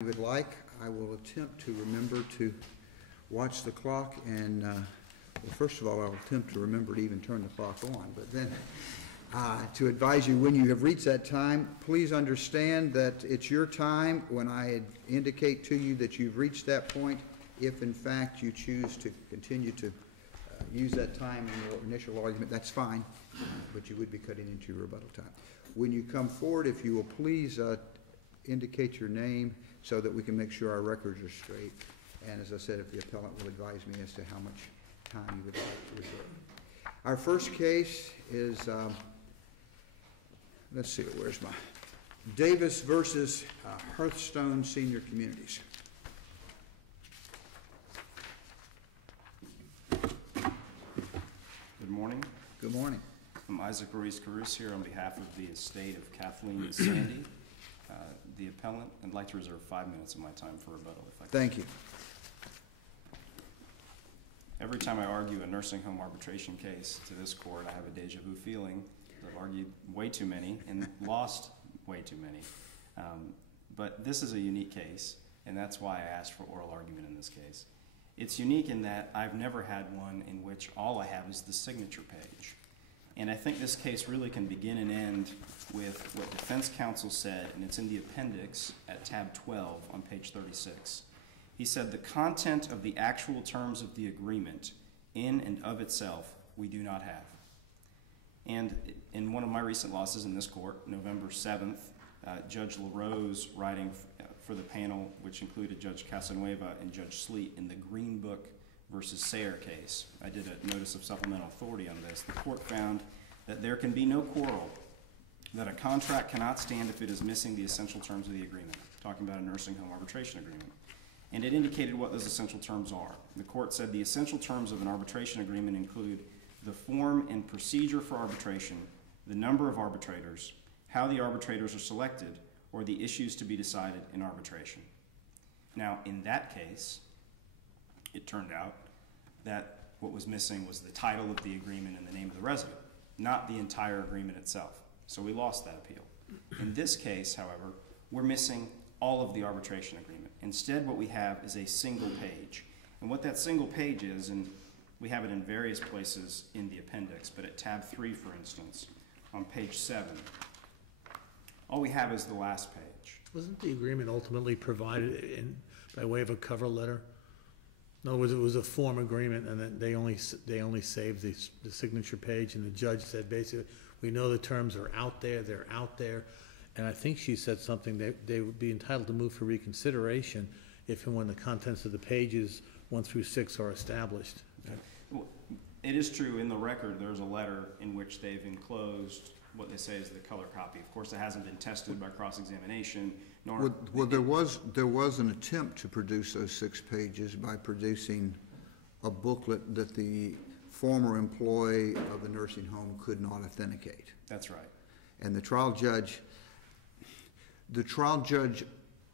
you would like, I will attempt to remember to watch the clock and, well, first of all, I'll attempt to remember to even turn the clock on, but then to advise you when you have reached that time, please understand that it's your time when I indicate to you that you've reached that point. If, in fact, you choose to continue to use that time in your initial argument, that's fine, but you would be cutting into your rebuttal time. When you come forward, if you will please indicate your name so that we can make sure our records are straight. And as I said, if the appellant will advise me as to how much time you would like to reserve. Our first case is, let's see, where's my, Davis versus Hearthstone Senior Communities. Good morning. Good morning. I'm Isaac Ruiz-Carus here on behalf of the estate of Kathleen and Sandy, the appellant. I'd like to reserve 5 minutes of my time for rebuttal, if I can. Thank you. Every time I argue a nursing home arbitration case to this court, I have a deja vu feeling. I've argued way too many and lost way too many. But this is a unique case, and that's why I asked for oral argument in this case. It's unique in that I've never had one in which all I have is the signature page. And I think this case really can begin and end with what defense counsel said, and it's in the appendix at tab 12 on page 36. He said, the content of the actual terms of the agreement in and of itself we do not have. And in one of my recent losses in this court, November 7th, Judge LaRose, writing for the panel, which included Judge Casanueva and Judge Sleet, in the Greenbook versus Sayre case. I did a notice of supplemental authority on this. The court found that there can be no quarrel, that a contract cannot stand if it is missing the essential terms of the agreement, talking about a nursing home arbitration agreement. And it indicated what those essential terms are. The court said the essential terms of an arbitration agreement include the form and procedure for arbitration, the number of arbitrators, how the arbitrators are selected, or the issues to be decided in arbitration. Now, in that case, it turned out that what was missing was the title of the agreement and the name of the resident, not the entire agreement itself. So we lost that appeal. In this case, however, we're missing all of the arbitration agreement. Instead, what we have is a single page. And what that single page is, and we have it in various places in the appendix, but at tab 3, for instance, on page 7, all we have is the last page. Wasn't the agreement ultimately provided by way of a cover letter? In other words, it was a form agreement, and then they only saved the signature page, and the judge said basically, we know the terms are out there, they're out there, and I think she said something that they would be entitled to move for reconsideration if and when the contents of the pages 1 through 6 are established. Well, it is true in the record there's a letter in which they've enclosed what they say is the color copy. Of course, it hasn't been tested by cross-examination, nor... Well, there was an attempt to produce those 6 pages by producing a booklet that the former employee of the nursing home could not authenticate. That's right. And the trial judge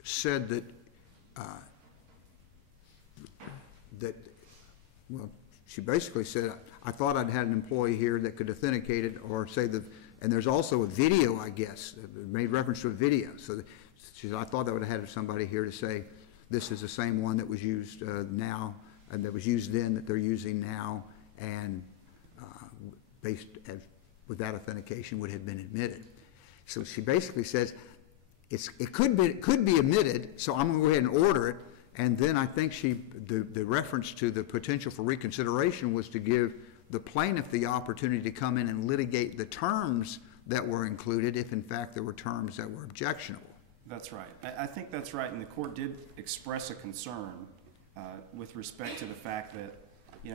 said well, she basically said, I thought I'd had an employee here that could authenticate it, or say and there's also a video, I guess, made reference to a video. So she said, I thought I would have had somebody here to say, this is the same one that was used now, and that was used then, that they're using now, and with that authentication would have been admitted. So she basically says, it could be admitted, so I'm going to go ahead and order it. And then I think the reference to the potential for reconsideration was to give the plaintiff the opportunity to come in and litigate the terms that were included if in fact there were terms that were objectionable. That's right. I think that's right, and the court did express a concern with respect to the fact that,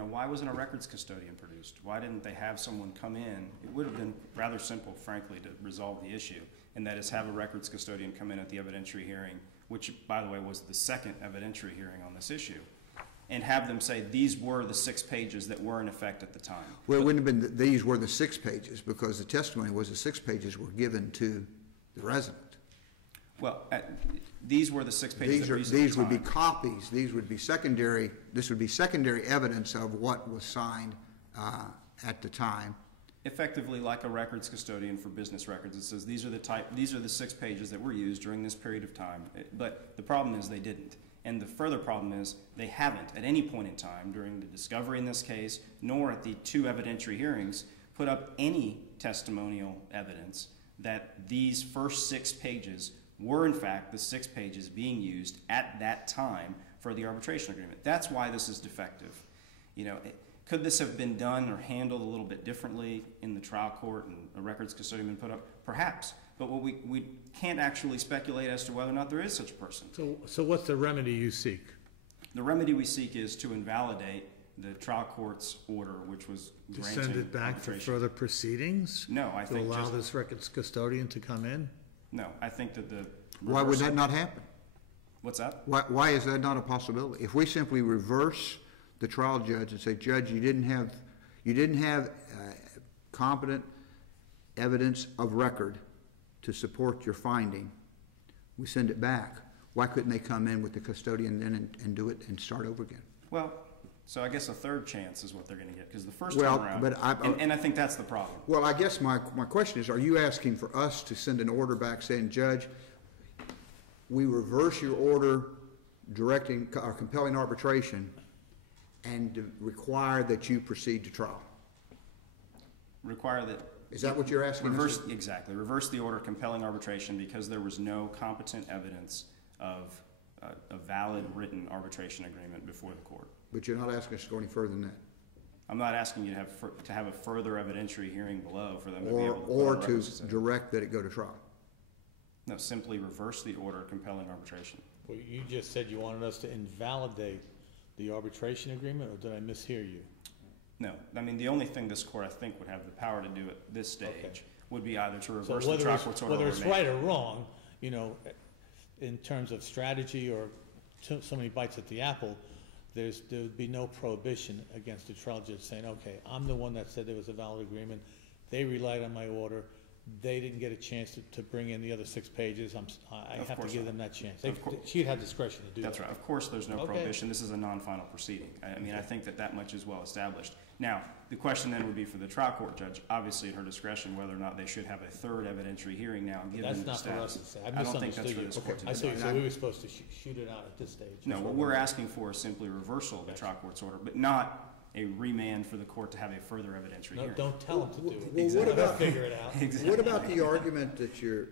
why wasn't a records custodian produced? Why didn't they have someone come in? It would have been rather simple, frankly, to resolve the issue, and that is have a records custodian come in at the evidentiary hearing, which, by the way, was the second evidentiary hearing on this issue, and have them say these were the 6 pages that were in effect at the time. Well, it wouldn't have been these were the 6 pages, because the testimony was the 6 pages were given to the resident. Well, these were the 6 pages. These would be copies. These would be secondary. This would be secondary evidence of what was signed at the time, effectively like a records custodian for business records. It says these are the 6 pages that were used during this period of time. But the problem is they didn't. And the further problem is they haven't at any point in time during the discovery in this case, nor at the 2 evidentiary hearings, put up any testimonial evidence that these first 6 pages were in fact the 6 pages being used at that time for the arbitration agreement. That's why this is defective. You know, could this have been done or handled a little bit differently in the trial court and a records custodian been put up? Perhaps. But what we can't actually speculate as to whether or not there is such a person. So what's the remedy you seek? The remedy we seek is to invalidate the trial court's order, which was To granting send it back for arbitration. further proceedings? No, I think To allow just, this records custodian to come in? no, I think that the Why would that not happen? What's that? Why is that not a possibility? If we simply reverse the trial judge and say, Judge, you didn't have competent evidence of record to support your finding, we send it back. Why couldn't they come in with the custodian then and do it and start over again? Well, so I guess a third chance is what they're going to get, because the first time around, and I think that's the problem. Well, I guess my question is, are you asking for us to send an order back saying, Judge, we reverse your order directing or compelling arbitration and require that you proceed to trial? Require that. Is that what you're asking? Exactly. Reverse the order compelling arbitration because there was no competent evidence of a valid written arbitration agreement before the court. But you're not asking us to go any further than that? I'm not asking you to have a further evidentiary hearing below for them to be able to or to direct that it go to trial? No, simply reverse the order compelling arbitration. Well, you just said you wanted us to invalidate the arbitration agreement, or did I mishear you? No, I mean, the only thing this court, I think, would have the power to do at this stage would be either to reverse the trial court's order. Whether it's right or wrong, you know, in terms of strategy or so many bites at the apple, there would be no prohibition against the trial judge saying, okay, I'm the one that said there was a valid agreement. They relied on my order. They didn't get a chance to bring in the other 6 pages. I have to give them that chance. She'd have discretion to do that. That's right. Of course there's no prohibition. This is a non-final proceeding. I mean, I think that much is well established. Now, the question then would be for the trial court judge, obviously at her discretion, whether or not they should have a third evidentiary hearing now given the status. That's not for us to say. I don't think that's for this court to do. I see. So we were supposed to shoot it out at this stage. No, what we're asking for is simply reversal of the trial court's order, but not a remand for the court to have a further evidentiary hearing. Don't tell them to do it. Well, exactly. what about, figure it out. Exactly. What about the argument that your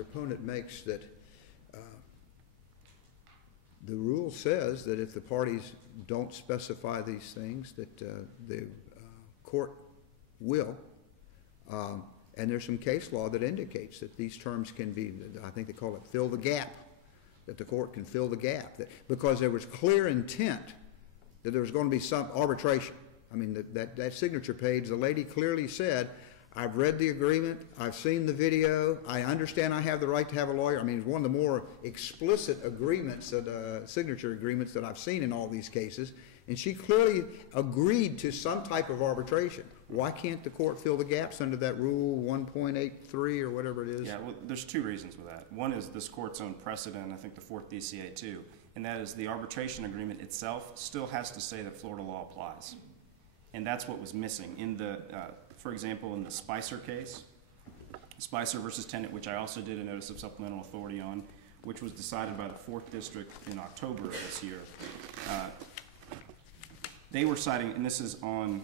opponent makes that the rule says that if the parties don't specify these things, that the court will, and there's some case law that indicates that these terms can be, I think they call it fill the gap, that the court can fill the gap, because there was clear intent that there was going to be some arbitration. I mean, that signature page, the lady clearly said, I've read the agreement, I've seen the video, I understand I have the right to have a lawyer. I mean, it's one of the more explicit agreements, signature agreements that I've seen in all these cases, and she clearly agreed to some type of arbitration. Why can't the court fill the gaps under that rule 1.83 or whatever it is? Yeah, well, there's 2 reasons with that. One is this court's own precedent, I think the 4th DCA too, and that is the arbitration agreement itself still has to say that Florida law applies. And that's what was missing. In the, for example, in the Spicer case, Spicer versus Tenet, which I also did a notice of supplemental authority on, which was decided by the 4th District in October of this year. They were citing, and this is on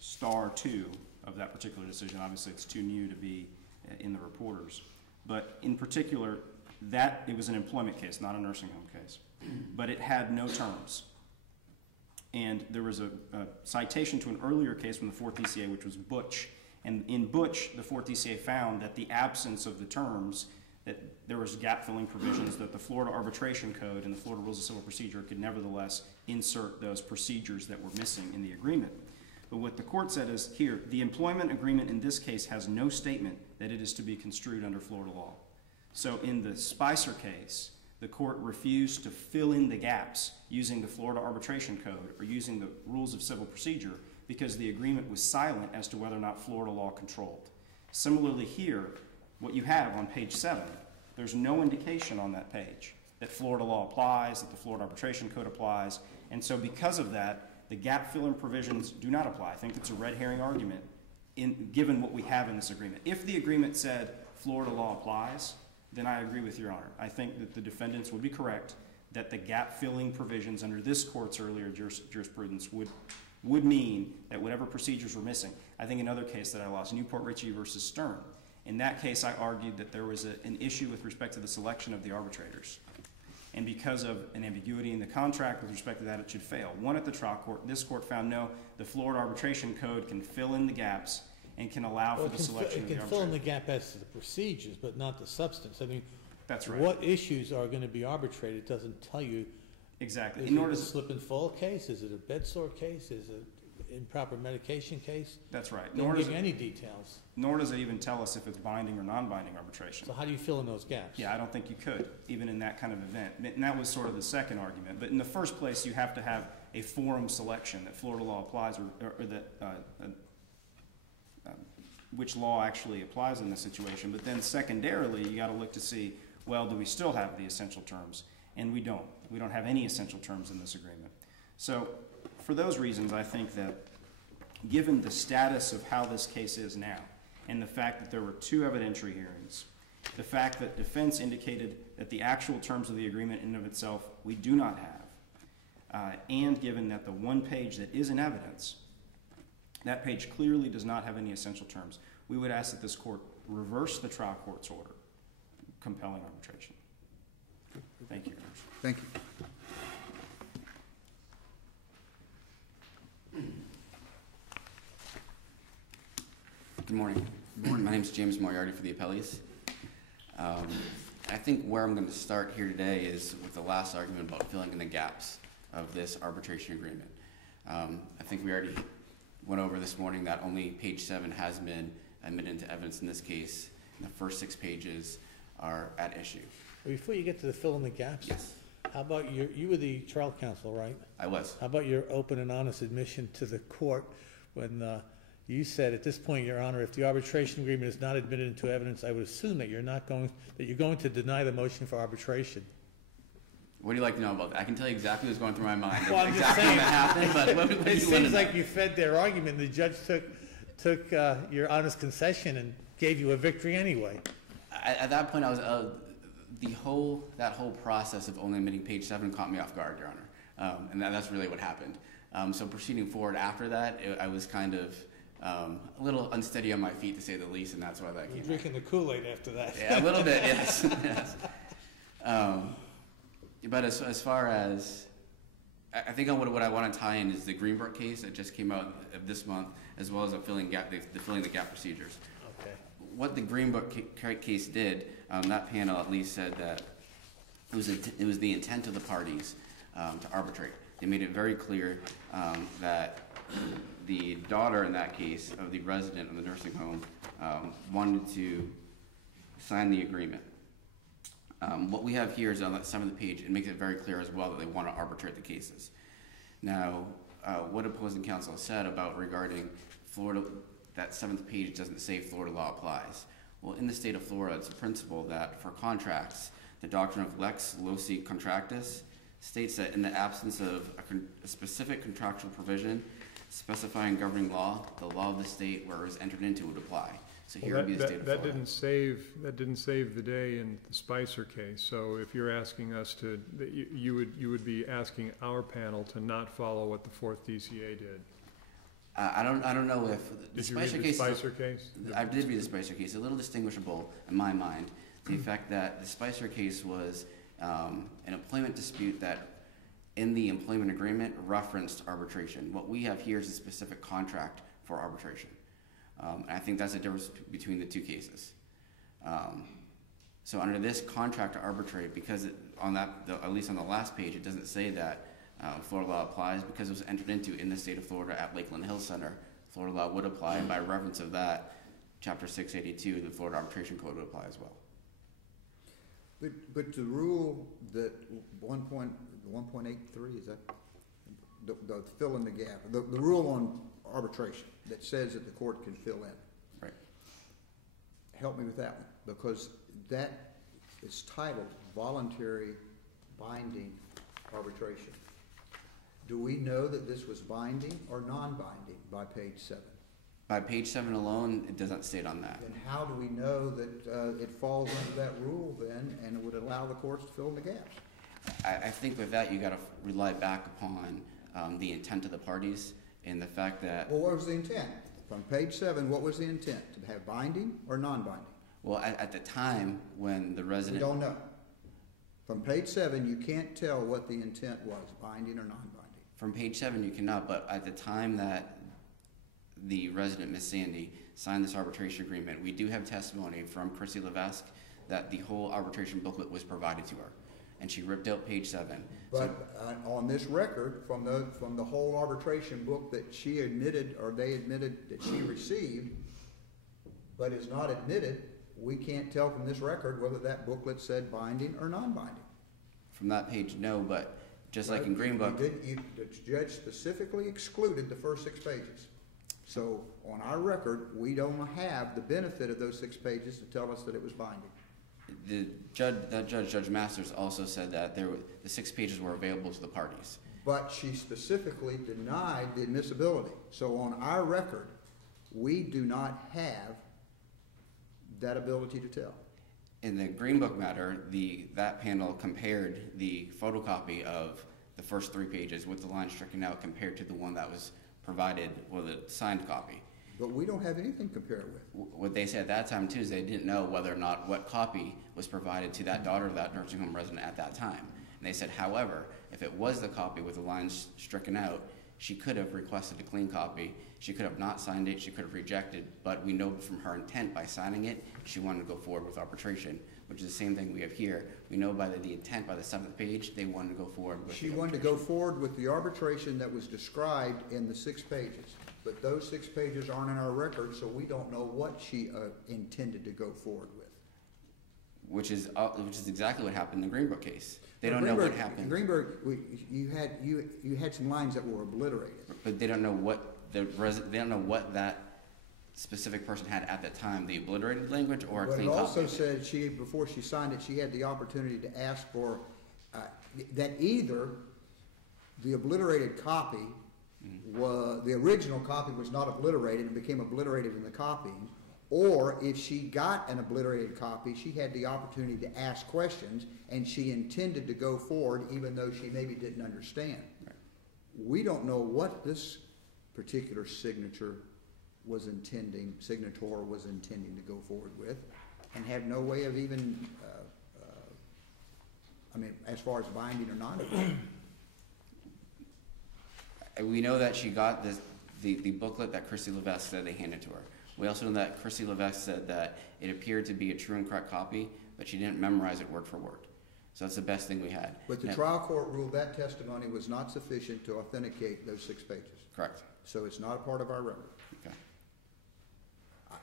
star 2 of that particular decision. Obviously, it's too new to be in the reporters. But in particular, that it was an employment case, not a nursing home case. But it had no terms. And there was a citation to an earlier case from the 4th DCA, which was Butch. And in Butch, the 4th DCA found that the absence of the terms, that there was gap-filling provisions, that the Florida Arbitration Code and the Florida Rules of Civil Procedure could nevertheless insert those procedures that were missing in the agreement. But what the court said is, here, the employment agreement in this case has no statement that it is to be construed under Florida law. So in the Spicer case, the court refused to fill in the gaps using the Florida Arbitration Code or using the Rules of Civil Procedure because the agreement was silent as to whether or not Florida law controlled. Similarly here, what you have on page 7, there's no indication on that page that Florida law applies, that the Florida Arbitration Code applies, and so because of that, the gap filling provisions do not apply. I think it's a red herring argument given what we have in this agreement. If the agreement said Florida law applies, then I agree with Your Honor. I think that the defendants would be correct that the gap filling provisions under this court's earlier jurisprudence would mean that whatever procedures were missing. I think another case that I lost, Newport Richey versus Stern. In that case, I argued that there was an issue with respect to the selection of the arbitrators. And because of an ambiguity in the contract with respect to that, it should fail. One at the trial court, this court found no, the Florida Arbitration Code can fill in the gaps and can allow for the selection of the arbitrator. It can fill in the gap as to the procedures, but not the substance. I mean, that's right. What issues are going to be arbitrated doesn't tell you. Exactly. Is it a slip and fall case? Is it a bed sore case? Is it an improper medication case? That's right. Doesn't give any details. Nor does it even tell us if it's binding or non-binding arbitration. So how do you fill in those gaps? Yeah, I don't think you could, even in that kind of event. And that was sort of the second argument. But in the first place, you have to have a forum selection that Florida law applies, or that which law actually applies in this situation. But then secondarily, you got to look to see, well, do we still have the essential terms? And we don't. We don't have any essential terms in this agreement. So for those reasons, I think that given the status of how this case is now, and the fact that there were 2 evidentiary hearings, the fact that defense indicated that the actual terms of the agreement in and of itself we do not have, and given that the one page that is in evidence, that page clearly does not have any essential terms, we would ask that this court reverse the trial court's order compelling arbitration. Thank you, Your Honor. Thank you. Good morning. My name is James Moriarty for the appellees. I think where I'm going to start here today is with the last argument about filling in the gaps of this arbitration agreement. I think we already went over this morning that only page 7 has been admitted into evidence in this case, and the first 6 pages are at issue. Before you get to the fill in the gaps, yes. How about you were the trial counsel, right? I was. How about your open and honest admission to the court when you said, at this point, Your Honor, if the arbitration agreement is not admitted into evidence, I would assume that you're going to deny the motion for arbitration. What do you like to know about that? I can tell you exactly what's going through my mind. Well, I'm exactly just saying, what happened, but what it seems like you fed their argument. The judge took your honest concession and gave you a victory anyway. At that point, I was that whole process of only admitting page 7 caught me off guard, Your Honor, and that's really what happened. So proceeding forward after that, I was kind of a little unsteady on my feet, to say the least, and that's why that came. Drinking the Kool-Aid after that. Yeah, a little bit, yes. Yes. But as far as, I think what I want to tie in is the Greenbook case that just came out this month, as well as the filling the gap procedures. Okay. What the Greenbook case did, that panel at least said that it was the intent of the parties to arbitrate. They made it very clear that the daughter in that case of the resident of the nursing home wanted to sign the agreement. What we have here is on that 7th page, it makes it very clear as well that they want to arbitrate the cases. Now, what opposing counsel said about regarding Florida, that 7th page doesn't say Florida law applies. Well, in the state of Florida, it's a principle that for contracts, the doctrine of lex loci contractus states that in the absence of a specific contractual provision specifying governing law, the law of the state where it was entered into would apply. So here would be the state of Florida. That didn't save the day in the Spicer case. So if you're asking us to, you would be asking our panel to not follow what the 4th DCA did. I don't know if the Did you read the Spicer case? I did read the Spicer case. A little distinguishable in my mind. The effect that the Spicer case was an employment dispute that in the employment agreement referenced arbitration. What we have here is a specific contract for arbitration. And I think that's the difference between the 2 cases. So under this contract to arbitrate, because at least on the last page, it doesn't say that Florida law applies, because it was entered into in the state of Florida at Lakeland Hills Center. Florida law would apply, and by reference of that, Chapter 682, the Florida Arbitration Code would apply as well. But the rule that 1.83, is that the fill in the gap, the rule on arbitration that says that the court can fill in. Right. Help me with that one, because that is titled voluntary binding arbitration. Do we know that this was binding or non-binding by page 7? By page 7 alone, it doesn't state on that. Then how do we know that it falls under that rule then, and it would allow the courts to fill in the gaps? I think with that, you got to rely back upon the intent of the parties and the fact that. Well, what was the intent? From page 7, what was the intent? To have binding or non-binding? Well, at the time when the We resident. don't know. From page 7, you can't tell what the intent was, binding or non-binding. From page 7, you cannot, but at the time that the resident, Miss Sandy, signed this arbitration agreement, we do have testimony from Chrissy Levesque that the whole arbitration booklet was provided to her, and she ripped out page 7. But on this record, from the whole arbitration book that she admitted, or they admitted that she received, but is not admitted, we can't tell from this record whether that booklet said binding or non-binding. From that page, no, but just like in Greenbook. The judge specifically excluded the first 6 pages. So on our record, we don't have the benefit of those 6 pages to tell us that it was binding. Judge Masters, also said that the 6 pages were available to the parties. But she specifically denied the admissibility. So on our record, we do not have that ability to tell. In the Greenbook matter, that panel compared the photocopy of the first 3 pages with the line stricken out compared to the one that was provided with a signed copy. But we don't have anything to compare it with. What they said at that time too is they didn't know whether or not what copy was provided to that daughter of that nursing home resident at that time. And they said, however, if it was the copy with the lines stricken out, she could have requested a clean copy. She could have not signed it. She could have rejected. But we know from her intent by signing it, she wanted to go forward with arbitration, which is the same thing we have here. We know by the intent by the 7th page, they wanted to go forward with. She wanted to go forward with the arbitration that was described in the 6 pages. But those 6 pages aren't in our record, so we don't know what she intended to go forward with. Which is exactly what happened in the Greenbook case. They don't know what happened. In Greenbook, you had some lines that were obliterated. But they don't know what they don't know what that specific person had at that time, the obliterated language or a clean copy. But it also said before she signed it, she had the opportunity to ask for that either the obliterated copy the original copy was not obliterated and became obliterated in the copying, or if she got an obliterated copy, she had the opportunity to ask questions, and she intended to go forward even though she maybe didn't understand. Right. We don't know what this particular signator was intending to go forward with, and have no way of even, as far as binding or not. We know that she got the booklet that Chrissy Levesque said they handed to her. We also know that Chrissy Levesque said that it appeared to be a true and correct copy, but she didn't memorize it word for word. So that's the best thing we had. But the trial court ruled that testimony was not sufficient to authenticate those 6 pages. Correct. So it's not a part of our record. Okay.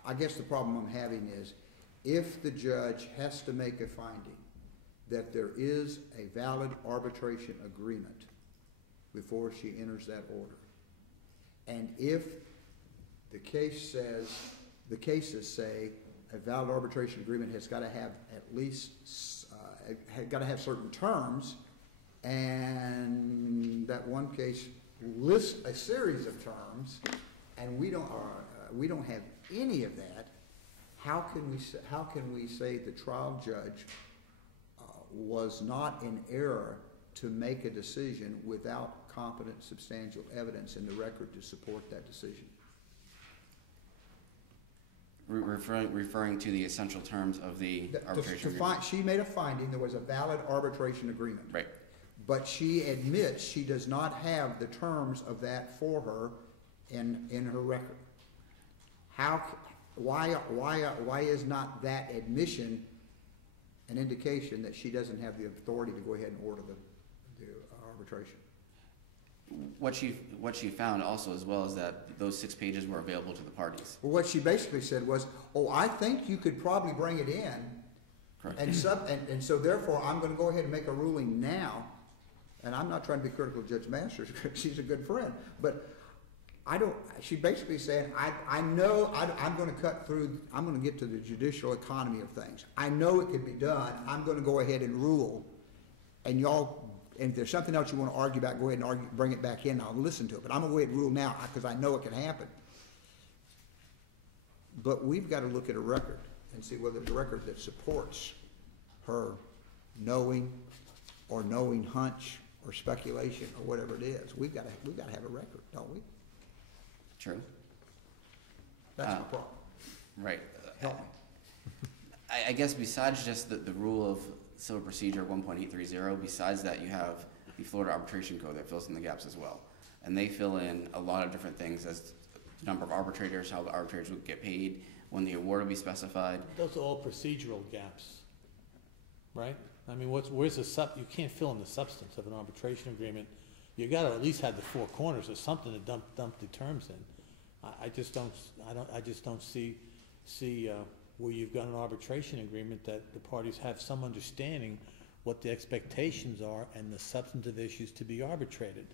I guess the problem I'm having is if the judge has to make a finding that there is a valid arbitration agreement before she enters that order, and if the cases say a valid arbitration agreement has got to have at least got to have certain terms, and that one case lists a series of terms, and we don't have any of that, how can we say the trial judge was not in error to make a decision without competent substantial evidence in the record to support that decision? Referring to the essential terms of the arbitration agreement. She made a finding there was a valid arbitration agreement. Right. But she admits she does not have the terms of that for her in her record. Why is not that admission an indication that she doesn't have the authority to go ahead and order the arbitration? What she found also as well is that those 6 pages were available to the parties. Well, what she basically said was, I think you could probably bring it in. Correct. And so therefore I'm going to go ahead and make a ruling now. And I'm not trying to be critical of Judge Masters, she's a good friend. But she basically said, I know I'm going to cut through, I'm going to get to the judicial economy of things. I know it can be done. I'm going to go ahead and rule. And y'all And if there's something else you want to argue about, go ahead and argue, bring it back in, I'll listen to it. But I'm going to go ahead and rule now, because I know it can happen. But we've got to look at a record and see whether there's a record that supports her knowing or knowing hunch or speculation or whatever it is. We've got to have a record, don't we? True. That's my problem. Right. Help me. I guess besides just the rule of civil procedure 1.830, besides that you have the Florida Arbitration Code that fills in the gaps as well. And they fill in a lot of different things as the number of arbitrators, how the arbitrators would get paid, when the award will be specified. Those are all procedural gaps, right? I mean, where's you can't fill in the substance of an arbitration agreement. You gotta at least have the four corners or something to dump the terms in. I just don't see where you've got an arbitration agreement that the parties have some understanding what the expectations are and the substantive issues to be arbitrated.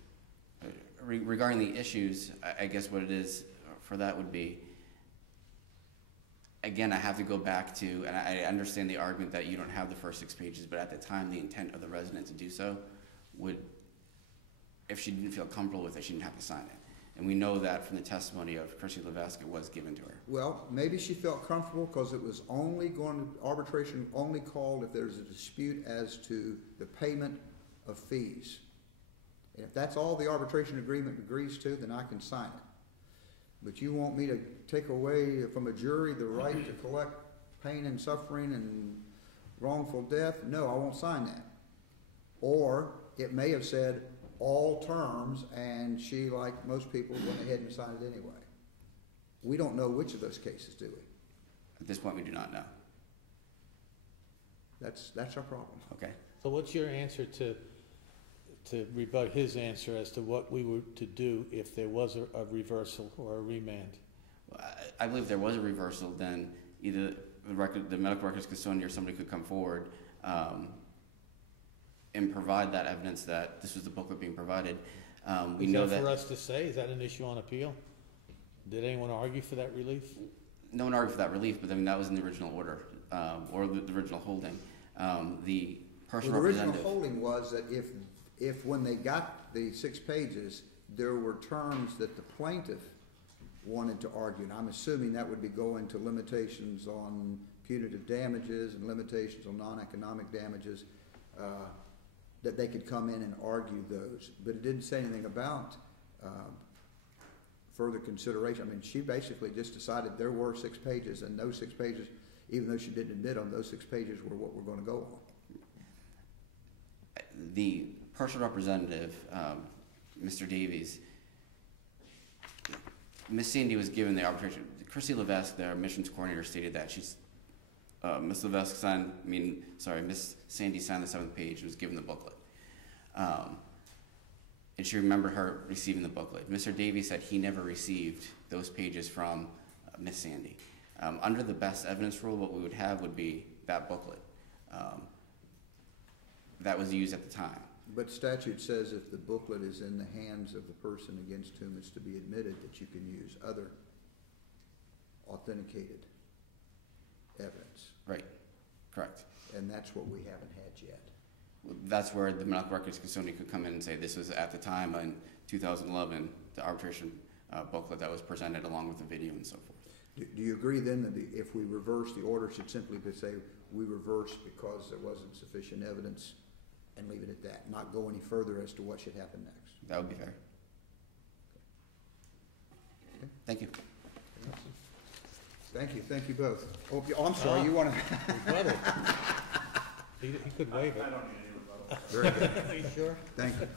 Regarding the issues, I guess what it is for that would be, again, I have to go back to, and I understand the argument that you don't have the first 6 pages, but at the time, the intent of the resident to do so would, if she didn't feel comfortable with it, she didn't have to sign it. And we know that from the testimony of Chrissy Levesque, it was given to her. Well, maybe she felt comfortable because it was arbitration only called if there's a dispute as to the payment of fees. And if that's all the arbitration agreement agrees to, then I can sign it. But you want me to take away from a jury the right to collect pain and suffering and wrongful death? No, I won't sign that. Or it may have said all terms, and she, like most people, went ahead and signed it anyway. We don't know which of those cases, do we? At this point, we do not know. That's our problem. Okay. So what's your answer to rebut his answer as to what we were to do if there was a reversal or a remand? Well, I believe if there was a reversal, then either the medical records custodian or somebody could come forward and provide that evidence that this was the booklet being provided. We know that for us to say? Is that an issue on appeal? Did anyone argue for that relief? No one argued for that relief, but I mean that was in the original order or the original holding. The personal representative. The original holding was that if when they got the 6 pages, there were terms that the plaintiff wanted to argue, and I'm assuming that would be going to limitations on punitive damages and limitations on non-economic damages, that they could come in and argue those. But it didn't say anything about further consideration. I mean, she basically just decided there were 6 pages, and those 6 pages, even though she didn't admit them, those 6 pages were what we're going to go on. The personal representative, Mr. Davies, Ms. Sandy was given the arbitration. Chrissy Levesque, the admissions coordinator, stated that Ms. Levesque signed, Ms. Sandy signed the 7th page and was given the booklet. And she remembered her receiving the booklet. Mr. Davies said he never received those pages from Ms. Sandy. Under the best evidence rule, what we would have would be that booklet that was used at the time. But statute says if the booklet is in the hands of the person against whom it's to be admitted, that you can use other authenticated evidence. Right, correct. And that's what we haven't had yet. That's where the medical records custodian could come in and say this was at the time in 2011, the arbitration booklet that was presented along with the video and so forth. Do you agree then that if we reverse, the order should simply say we reverse because there wasn't sufficient evidence and leave it at that, not go any further as to what should happen next? That would be fair. Okay. Thank you. Thank you both. Oh, I'm sorry, you want to? Rebuttal. He could waive it. I don't need any rebuttal. Very good. Are you sure? Thank you.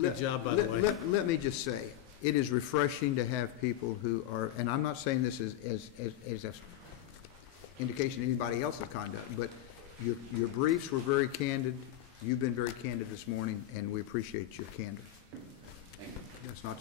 Good job, by the way. Let me just say, it is refreshing to have people who are, and I'm not saying this as an indication of anybody else's conduct, but your briefs were very candid. You've been very candid this morning, and we appreciate your candor. Thank you. That's not